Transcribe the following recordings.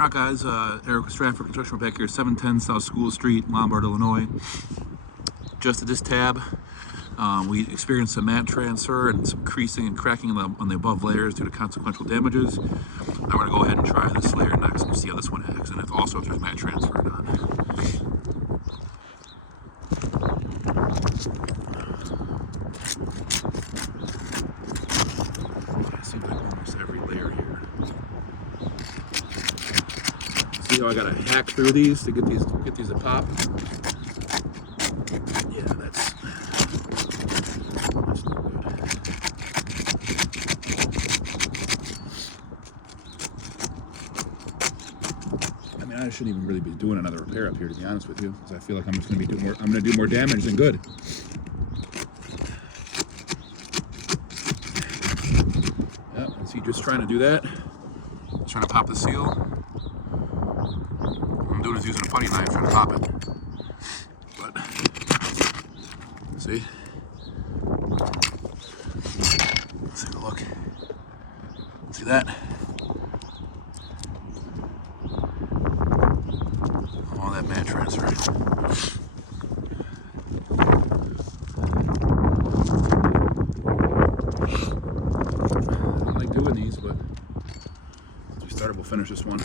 Alright guys, Eric with Strafford Construction. We're back here, 710 South School Street, Lombard, Illinois. Just at this tab, we experienced some mat transfer and some creasing and cracking on the above layers due to consequential damages. I'm going to go ahead and try this layer next and see how this one acts, and if there's mat transfer or not. It seems like almost every layer here. See how I gotta hack through these to get these to pop? Yeah, that's no good. I mean, I shouldn't even really be doing another repair up here, to be honest with you, because I feel like I'm just gonna be doing more. I'm gonna do more damage than good. Yeah, is he just trying to do that? Just trying to pop the seal. What I'm doing is using a putty knife trying to pop it. But see? Let's take a look. See that? All that mat transfer. I don't like doing these, but as we started, we'll finish this one.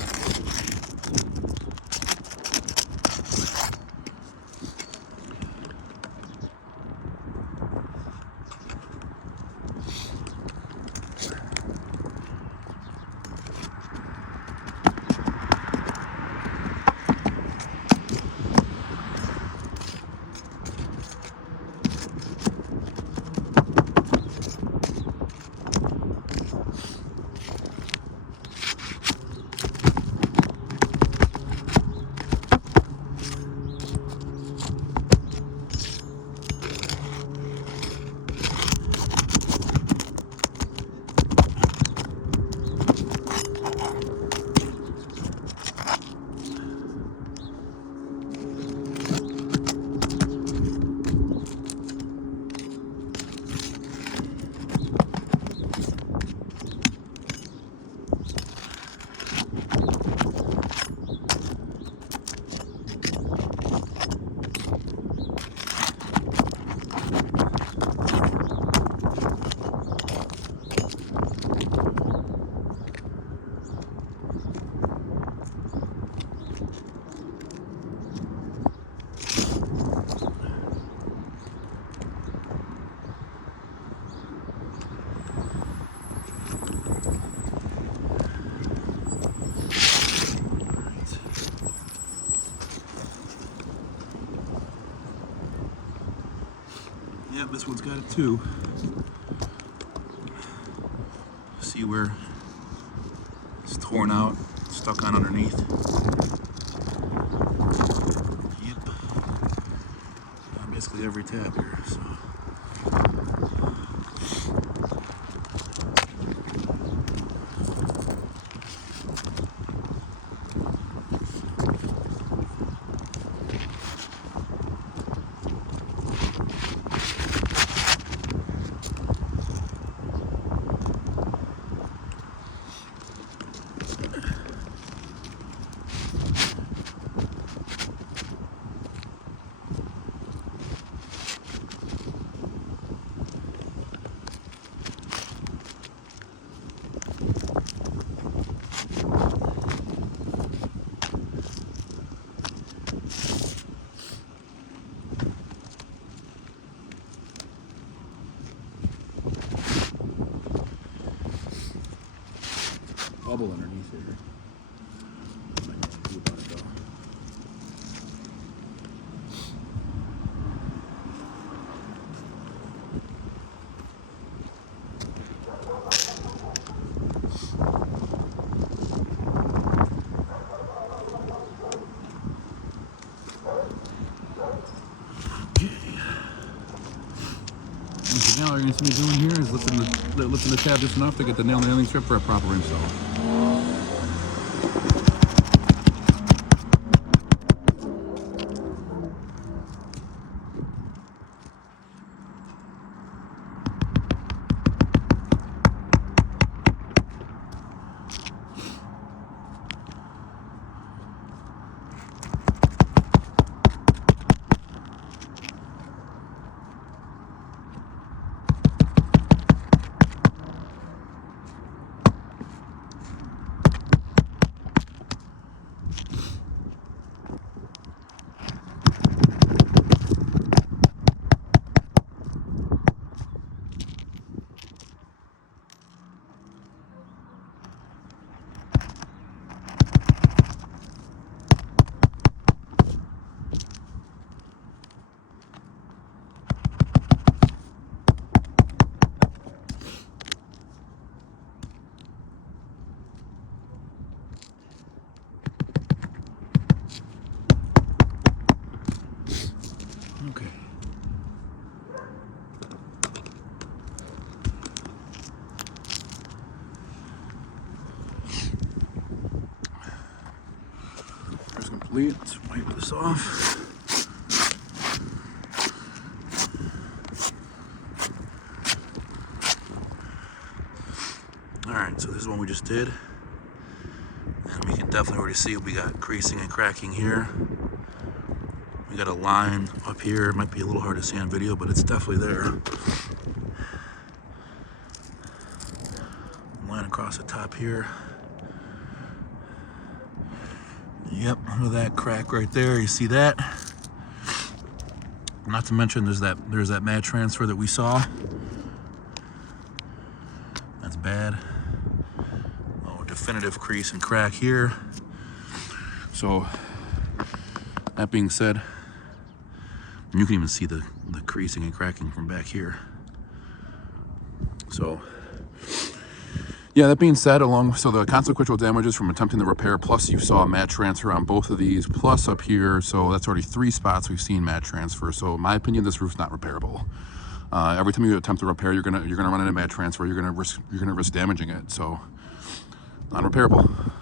Yeah, this one's got it too. See where it's torn out, stuck on underneath. Yep. Basically every tab here, so. Bubble underneath here. I don't know what to do about it though. Okay. Now all you're going to see me doing here is lifting the tab just enough to get the nailing strip for a proper install. complete. Let's wipe this off. Alright, so this is one we just did. And we can definitely already see we got creasing and cracking here. We got a line up here. It might be a little hard to see on video, but it's definitely there. Line across the top here. Yep, under that crack right there, you see that? Not to mention there's that mat transfer that we saw. That's bad. Oh, definitive crease and crack here. So that being said, you can even see the creasing and cracking from back here. So yeah, that being said, so the consequential damages from attempting the repair, plus you saw a mat transfer on both of these, plus up here, so that's already 3 spots we've seen mat transfer. So in my opinion, this roof's not repairable. Every time you attempt to repair, you're gonna run into mat transfer. You're gonna risk damaging it. So non-repairable.